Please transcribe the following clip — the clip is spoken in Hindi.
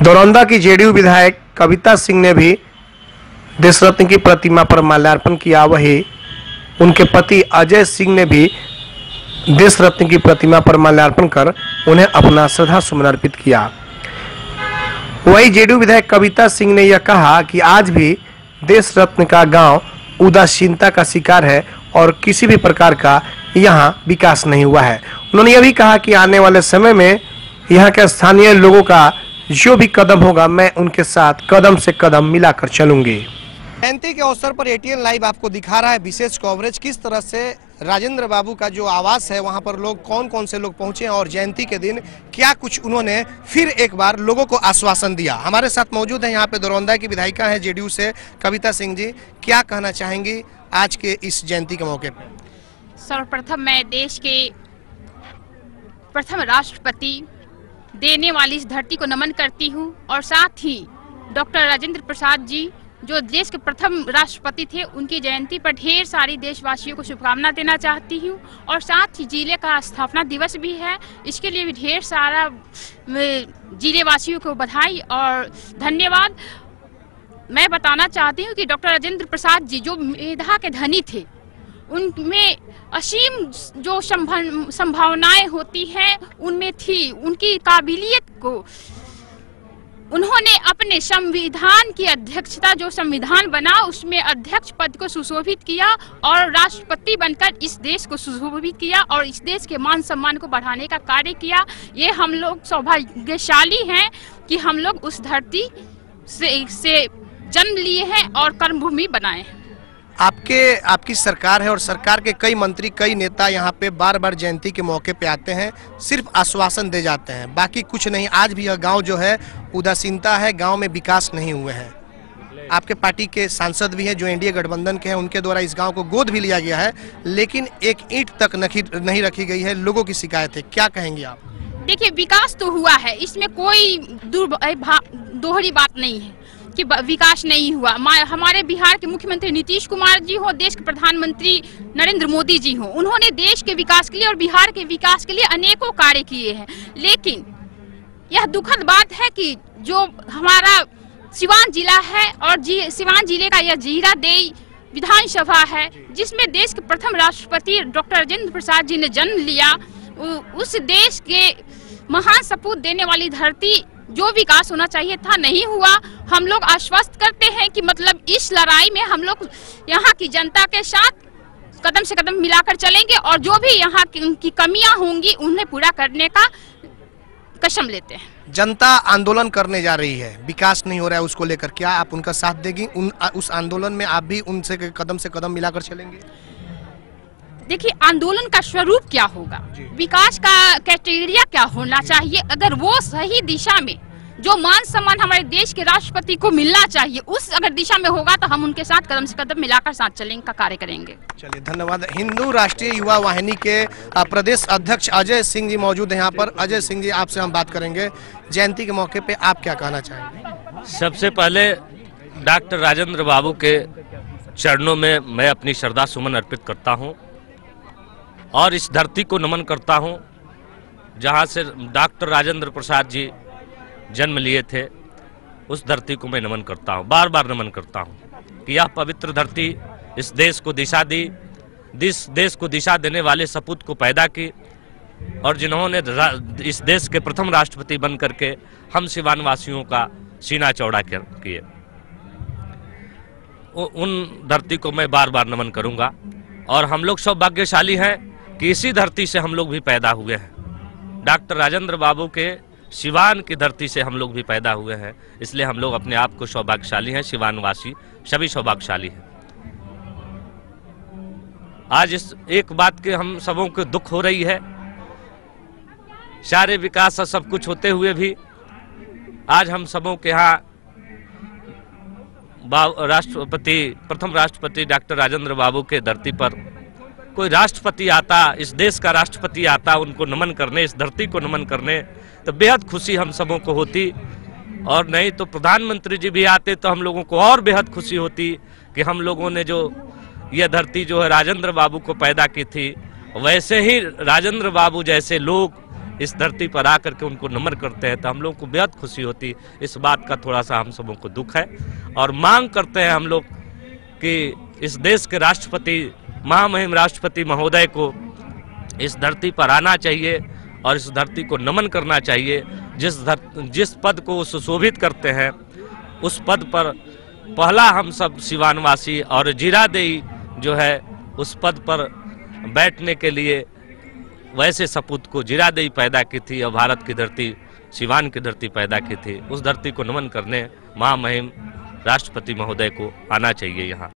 दरौंदा की जेडीयू विधायक कविता सिंह ने भी देश रत्न की प्रतिमा पर माल्यार्पण किया। वहीं उनके पति अजय सिंह ने भी देश रत्न की प्रतिमा पर माल्यार्पण कर उन्हें अपना श्रद्धा सुमन अर्पित किया। वहीं जेडीयू विधायक कविता सिंह ने यह कहा कि आज भी देश रत्न का गांव उदासीनता का शिकार है और किसी भी प्रकार का यहां विकास नहीं हुआ है। उन्होंने यह भी कहा कि आने वाले समय में यहां के स्थानीय लोगों का जो भी कदम होगा मैं उनके साथ कदम से कदम मिलाकर चलूंगी। जयंती के अवसर पर एटीएन लाइव आपको दिखा रहा है विशेष कवरेज, किस तरह से राजेंद्र बाबू का जो आवास है वहां पर लोग कौन से लोग पहुंचे हैं और जयंती के दिन क्या कुछ उन्होंने फिर एक बार लोगों को आश्वासन दिया। हमारे साथ मौजूद है यहाँ पे दरौंदा की विधायिका है जेडीयू से कविता सिंह जी, क्या कहना चाहेंगी आज के इस जयंती के मौके पर? सर्वप्रथम मैं देश के प्रथम राष्ट्रपति देने वाली इस धरती को नमन करती हूं और साथ ही डॉक्टर राजेंद्र प्रसाद जी जो देश के प्रथम राष्ट्रपति थे उनकी जयंती पर ढेर सारी देशवासियों को शुभकामना देना चाहती हूं और साथ ही जिले का स्थापना दिवस भी है, इसके लिए भी ढेर सारा जिले वासियों को बधाई और धन्यवाद। मैं बताना चाहती हूं कि डॉक्टर राजेंद्र प्रसाद जी जो मेधा के धनी थे, उनमें असीम जो संभावनाएं होती हैं उनमें थी। उनकी काबिलियत को उन्होंने अपने संविधान की अध्यक्षता, जो संविधान बना उसमें अध्यक्ष पद को सुशोभित किया और राष्ट्रपति बनकर इस देश को सुशोभित किया और इस देश के मान सम्मान को बढ़ाने का कार्य किया। ये हम लोग सौभाग्यशाली हैं कि हम लोग उस धरती से जन्म लिए हैं और कर्मभूमि बनाए हैं। आपकी सरकार है और सरकार के कई मंत्री कई नेता यहाँ पे बार बार जयंती के मौके पे आते हैं, सिर्फ आश्वासन दे जाते हैं, बाकी कुछ नहीं। आज भी यह गांव जो है उदासीनता है, गांव में विकास नहीं हुए हैं। आपके पार्टी के सांसद भी हैं जो एनडीए गठबंधन के हैं, उनके द्वारा इस गांव को गोद भी लिया गया है, लेकिन एक ईंट तक नहीं रखी गई है। लोगों की शिकायत है, क्या कहेंगे आप? देखिए, विकास तो हुआ है, इसमें कोई दोहरी बात नहीं है कि विकास नहीं हुआ। हमारे बिहार के मुख्यमंत्री नीतीश कुमार जी हो, देश के प्रधानमंत्री नरेंद्र मोदी जी हो, उन्होंने देश के विकास के लिए और बिहार के विकास के लिए अनेकों कार्य किए हैं। लेकिन यह दुखद बात है कि जो हमारा सिवान जिला है और सिवान जिले का यह जीरादेई विधानसभा है जिसमें देश के प्रथम राष्ट्रपति डॉक्टर राजेंद्र प्रसाद जी ने जन्म लिया, उस देश के महान सपूत देने वाली धरती जो विकास होना चाहिए था नहीं हुआ। हम लोग आश्वस्त करते हैं कि मतलब इस लड़ाई में हम लोग यहाँ की जनता के साथ कदम से कदम मिलाकर चलेंगे और जो भी यहाँ की कमियां होंगी उन्हें पूरा करने का कसम लेते हैं। जनता आंदोलन करने जा रही है, विकास नहीं हो रहा है, उसको लेकर क्या आप उनका साथ देगी? उस आंदोलन में आप भी उनसे कदम से कदम मिलाकर चलेंगे? देखिए, आंदोलन का स्वरूप क्या होगा, विकास का क्राइटेरिया क्या होना चाहिए, अगर वो सही दिशा में जो मान सम्मान हमारे देश के राष्ट्रपति को मिलना चाहिए उस अगर दिशा में होगा तो हम उनके साथ कदम से कदम मिलाकर साथ चलेंगे का कार्य करेंगे। चलिए, धन्यवाद। हिंदू राष्ट्रीय युवा वाहिनी के प्रदेश अध्यक्ष अजय सिंह जी मौजूद हैं यहाँ पर। अजय सिंह जी, आपसे हम बात करेंगे, जयंती के मौके पे आप क्या कहना चाहेंगे? सबसे पहले डॉक्टर राजेंद्र बाबू के चरणों में मैं अपनी श्रद्धा सुमन अर्पित करता हूँ और इस धरती को नमन करता हूँ जहाँ से डॉक्टर राजेंद्र प्रसाद जी जन्म लिए थे। उस धरती को मैं नमन करता हूँ, बार बार नमन करता हूँ कि यह पवित्र धरती इस देश को दिशा दी, देश को दिशा देने वाले सपूत को पैदा की और जिन्होंने इस देश के प्रथम राष्ट्रपति बन करके हम सिवान वासियों का सीना चौड़ा किए, उन धरती को मैं बार बार नमन करूँगा। और हम लोग सौभाग्यशाली हैं कि इसी धरती से हम लोग भी पैदा हुए हैं। डॉक्टर राजेंद्र बाबू के सिवान की धरती से हम लोग भी पैदा हुए हैं, इसलिए हम लोग अपने आप को सौभाग्यशाली हैं। सिवानवासी सभी सौभाग्यशाली हैं। आज इस एक बात के हम सबों को दुख हो रही है, सारे विकास और सब कुछ होते हुए भी आज हम सबों के यहाँ प्रथम राष्ट्रपति डॉक्टर राजेंद्र बाबू के धरती पर कोई राष्ट्रपति आता, इस देश का राष्ट्रपति आता उनको नमन करने, इस धरती को नमन करने, तो बेहद खुशी हम सबों को होती। और नहीं तो प्रधानमंत्री जी भी आते तो हम लोगों को और बेहद खुशी होती कि हम लोगों ने जो यह धरती जो है राजेंद्र बाबू को पैदा की थी, वैसे ही राजेंद्र बाबू जैसे लोग इस धरती पर आकर के उनको नमन करते हैं तो हम लोग को बेहद खुशी होती। इस बात का थोड़ा सा हम सबों को दुख है और मांग करते हैं हम लोग कि इस देश के राष्ट्रपति महामहिम राष्ट्रपति महोदय को इस धरती पर आना चाहिए और इस धरती को नमन करना चाहिए। जिस पद को सुशोभित करते हैं उस पद पर पहला हम सब सिवानवासी और जीरादेई जो है उस पद पर बैठने के लिए वैसे सपूत को जीरादेई पैदा की थी और भारत की धरती सिवान की धरती पैदा की थी। उस धरती को नमन करने महामहिम राष्ट्रपति महोदय को आना चाहिए यहाँ।